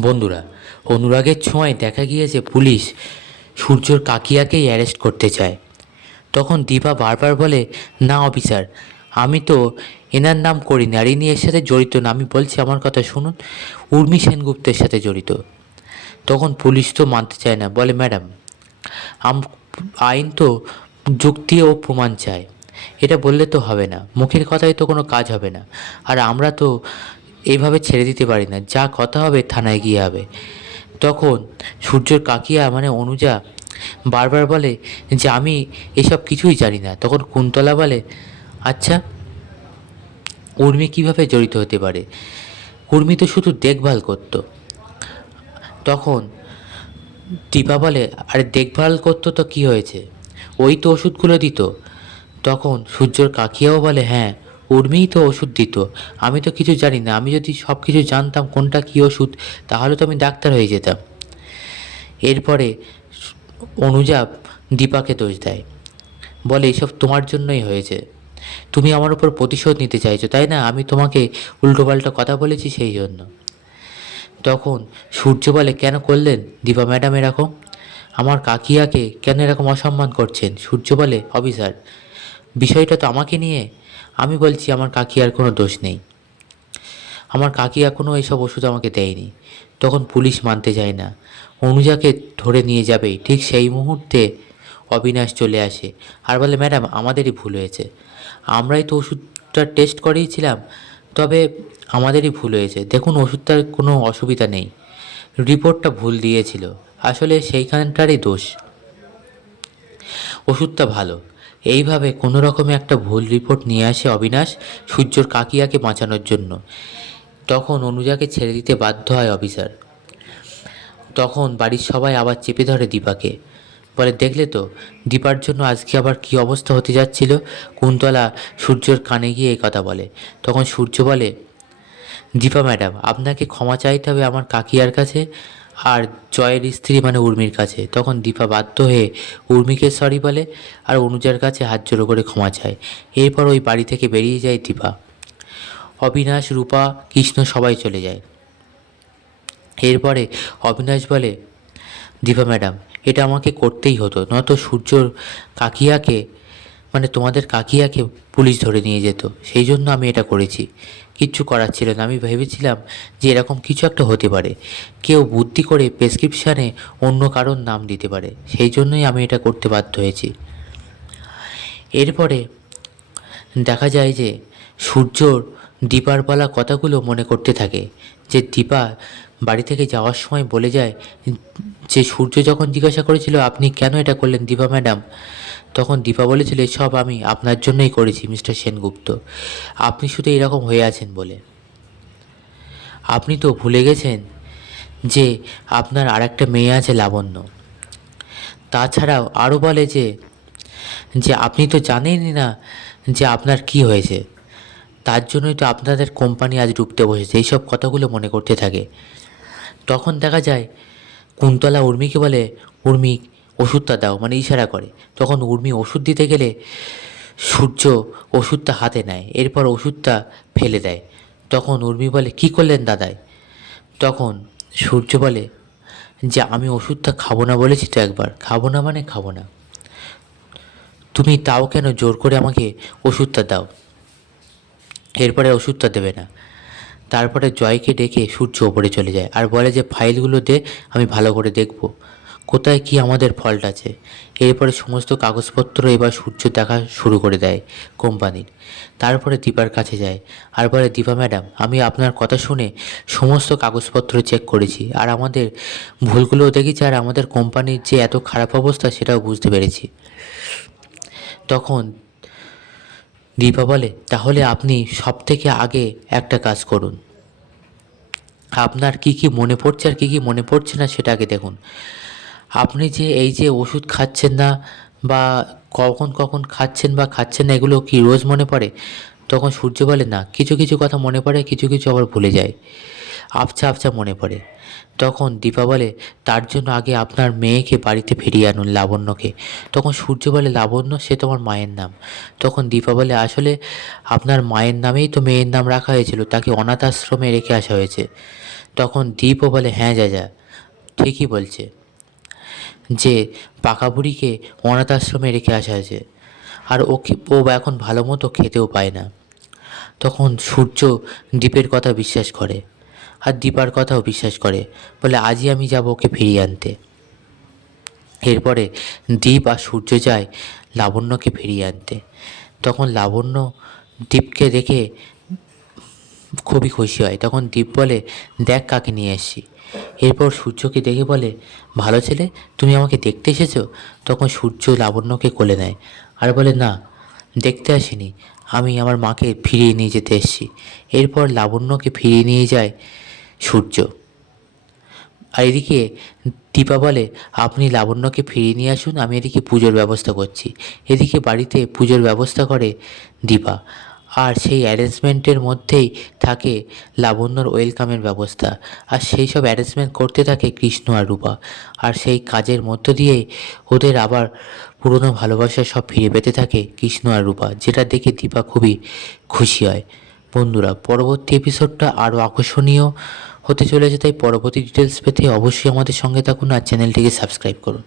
বন্ধুরা, অনুরাগের ছোঁয়ায় দেখা গিয়েছে পুলিশ সূর্যর কাকিয়াকেই অ্যারেস্ট করতে চায়। তখন দীপা বারবার বলে, না অফিসার, আমি তো এনার নাম করিনি আর ইনি এর সাথে জড়িত না। আমি বলছি আমার কথা শুনুন, উর্মি সেনগুপ্তের সাথে জড়িত। তখন পুলিশ তো মানতে চায় না, বলে, ম্যাডাম, আম, আইন তো যুক্তি ও প্রমাণ চায়। এটা বললে তো হবে না, মুখের কথায় তো কোনো কাজ হবে না। আর আমরা তো এইভাবে ছেড়ে দিতে পারি না। যা কথা হবে থানায় গিয়ে হবে। তখন সূর্যর কাকিয়া মানে অনুজা বারবার বলে যে, আমি এসব কিছুই জানি না। তখন কুন্তলা বলে আচ্ছা উর্মি কীভাবে জড়িত হতে পারে? উর্মি তো শুধু দেখভাল করতো। তখন দীপা বলে, আরে, দেখভাল করতো তো কী হয়েছে? ওই তো ওষুধগুলো দিত। তখন সূর্যর কাকিয়াও বলে হ্যাঁ উর্মিই তো ওষুধ দিত। আমি তো কিছু জানি না। আমি যদি সব কিছু জানতাম কোনটা কী ওষুধ, তাহলে তো আমি ডাক্তার হয়ে যেতাম। এরপরে অনুজা দীপাকে দোষ দেয়। বলে, এসব তোমার জন্যই হয়েছে। তুমি আমার উপর প্রতিশোধ নিতে চাইছো, তাই না? আমি তোমাকে উল্টোপাল্টা কথা বলেছি সেই জন্য। তখন সূর্য বলে, কেন করলেন? দীপা ম্যাডাম এরকম? আমার কাকিয়াকে কেন এরকম অসম্মান করছেন? সূর্য বলে, অফিসার বিষয়টা তো আমাকে নিয়ে? আমি বলছি, আমার কাকিয়ার কোনো দোষ নেই। আমার কাকিয়া কোনো এইসব ওষুধ আমাকে দেয়নি। তখন পুলিশ মানতে যায় না। অনুজাকে ধরে নিয়ে যাবে। ঠিক সেই মুহূর্তে অবিনাশ চলে আসে। আর বলে, ম্যাডাম, আমাদেরই ভুল হয়েছে। আমরাই তো ওষুধটা টেস্ট করিয়েছিলাম, তবে আমাদেরই ভুল হয়েছে। দেখুন, ওষুধটার কোনো অসুবিধা নেই। রিপোর্টটা ভুল দিয়েছিল। আসলে সেইখানটারই দোষ। ওষুধটা ভালো। এইভাবে কোনো রকমে একটা ভুল রিপোর্ট নিয়ে আসে অবিনাশ সূর্যর কাকিয়াকে বাঁচানোর জন্য। তখন অনুজাকে ছেড়ে দিতে বাধ্য হয় অফিসার। তখন বাড়ির সবাই আবার চেপে ধরে দীপাকে। বলে, দেখলে তো, দীপার জন্য আজকে আবার কি অবস্থা হতে যাচ্ছিল? কুন্তলা সূর্যর কানে গিয়ে এই কথা বলে। তখন সূর্য বলে, দীপা ম্যাডাম, আপনাকে ক্ষমা চাইতে হবে আমার কাকিয়ার কাছে। আর জয়ের স্ত্রী মানে উর্মির কাছে। তখন দীপা বাধ্য হয়ে উর্মিকে সরি বলে আর অনুজার কাছে হাত জোড়ো করে ক্ষমা চায়। এরপর ওই বাড়ি থেকে বেরিয়ে যায় দীপা। অবিনাশ, রূপা, কৃষ্ণ সবাই চলে যায়। এরপরে অবিনাশ বলে, দীপা ম্যাডাম, এটা আমাকে করতেই হতো। নয়তো সূর্যর কাকিয়াকে মানে তোমাদের কাকিয়াকে পুলিশ ধরে নিয়ে যেত। সেই জন্য আমি এটা করেছি। কিচ্ছু করার ছিল না। আমি ভেবেছিলাম যে এরকম কিছু একটা হতে পারে। কেউ বুদ্ধি করে প্রেসক্রিপশানে অন্য কারোর নাম দিতে পারে। সেই জন্যই আমি এটা করতে বাধ্য হয়েছি। এরপরে দেখা যায় যে সূর্যর দীপার বলা কথাগুলো মনে করতে থাকে। যে দীপা বাড়ি থেকে যাওয়ার সময় বলে যায় যে সূর্য যখন জিজ্ঞাসা করেছিল, আপনি কেন এটা করলেন দীপা ম্যাডাম? তখন দীপা বলেছিল সব আমি আপনার জন্যই করেছি, মিস্টার সেনগুপ্ত। আপনি শুধু এরকম হয়ে আছেন বলে। আপনি তো ভুলে গেছেন যে আপনার আর একটা মেয়ে আছে লাবণ্য। তাছাড়াও আরও বলে যে যে আপনি তো জানেনই না যে আপনার কি হয়েছে। তার জন্যই তো আপনাদের কোম্পানি আজ ডুবতে বসেছে, এইসব কথাগুলো মনে করতে থাকে। তখন দেখা যায় কুন্তলা উর্মিকে বলে, উর্মি ওষুধটা দাও মানে ইশারা করে। তখন উর্মি ওষুধ দিতে গেলে সূর্য ওষুধটা হাতে নেয়, এরপর ওষুধটা ফেলে দেয়। তখন উর্মি বলে, কি করলেন দাদাই? তখন সূর্য বলে, যে আমি ওষুধটা খাব না বলেছি তো একবার। খাব না মানে খাব না। তুমি তাও কেন জোর করে আমাকে ওষুধটা দাও? এরপরে ওষুধটা দেবে না। তারপরে জয়কে ডেকে সূর্য ওপরে চলে যায়, আর বলে যে, ফাইলগুলো দে, আমি ভালো করে দেখব। কোথায় কি আমাদের ফল্ট আছে? এরপরে সমস্ত কাগজপত্র এবার সূর্য দেখা শুরু করে দেয় কোম্পানির। তারপরে দীপার কাছে যায়। আর বলে, দীপা ম্যাডাম, আমি আপনার কথা শুনে সমস্ত কাগজপত্র চেক করেছি। আর আমাদের ভুলগুলোও দেখেছি আর আমাদের কোম্পানির যে এত খারাপ অবস্থা, সেটাও বুঝতে পেরেছি। তখন দীপা বলে, তাহলে আপনি সব থেকে আগে একটা কাজ করুন। আপনার কি কি মনে পড়ছে আর কি কি মনে পড়ছে না, সেটা আগে দেখুন। আপনি যে এই যে ওষুধ খাচ্ছেন না বা কখন কখন খাচ্ছেন বা খাচ্ছেন না এগুলো কি রোজ মনে পড়ে? তখন সূর্য বলে, না, কিছু কিছু কথা মনে পড়ে, কিছু কিছু আবার ভুলে যায়। আবছা আবছা মনে পড়ে। তখন দীপা বলে, তার জন্য আগে আপনার মেয়েকে বাড়িতে ফিরিয়ে আনুন, লাবণ্যকে। তখন সূর্য বলে, লাবণ্য, সে তোমার মায়ের নাম। তখন দীপা বলে, আসলে আপনার মায়ের নামেই তো মেয়ের নাম রাখা হয়েছিল, তাকে অনাথ আশ্রমে রেখে আসা হয়েছে। তখন দীপও বলে হ্যাঁ যা যা। ঠিকই বলছে। যে পাকা বুড়িকে অনাথ আশ্রমে রেখে আসা হয়েছে। আর ওকে ও এখন ভালো মতো খেতেও পায় না। তখন সূর্য দ্বীপের কথা বিশ্বাস করে, আর দীপার কথাও বিশ্বাস করে, বলে আজই আমি যাব ওকে ফিরিয়ে আনতে। এরপরে দীপ আর সূর্য যায় লাবণ্যকে ফিরিয়ে আনতে। তখন লাবণ্য দীপকে দেখে খুবই খুশি হয়। তখন দীপ বলে, দেখ কাকে নিয়ে এসেছি এরপর সূর্যকে দেখে বলে, ভালো ছেলে, তুমি আমাকে দেখতে এসেছ? তখন সূর্য লাবণ্যকে কোলে নেয় আর বলে, না, দেখতে আসিনি। আমি আমার মাকে ফিরিয়ে নিয়ে যেতে এসেছি। এরপর লাবণ্যকে ফিরিয়ে নিয়ে যায় সূর্য। আর এদিকে দীপা বলে, আপনি লাবণ্যকে ফিরিয়ে নিয়ে আসুন, আমি এদিকে পুজোর ব্যবস্থা করছি। এদিকে বাড়িতে পুজোর ব্যবস্থা করে দীপা। আর সেই অ্যারেঞ্জমেন্টের মধ্যেই থাকে লাবণ্যর ওয়েলকামের ব্যবস্থা। আর সেই সব অ্যারেঞ্জমেন্ট করতে থাকে কৃষ্ণ আর রূপা। আর সেই কাজের মধ্য দিয়েই ওদের আবার পুরনো ভালোবাসা সব ফিরে পেতে থাকে কৃষ্ণ আর রূপা, যেটা দেখে দীপা খুবই খুশি হয়। বন্ধুরা, পরবর্তী এপিসোডটা আরও আকর্ষণীয় হতে চলেছে, তাই পরবর্তী ডিটেলস পেতে অবশ্যই আমাদের সঙ্গে থাকুন আর চ্যানেলটিকে সাবস্ক্রাইব করুন।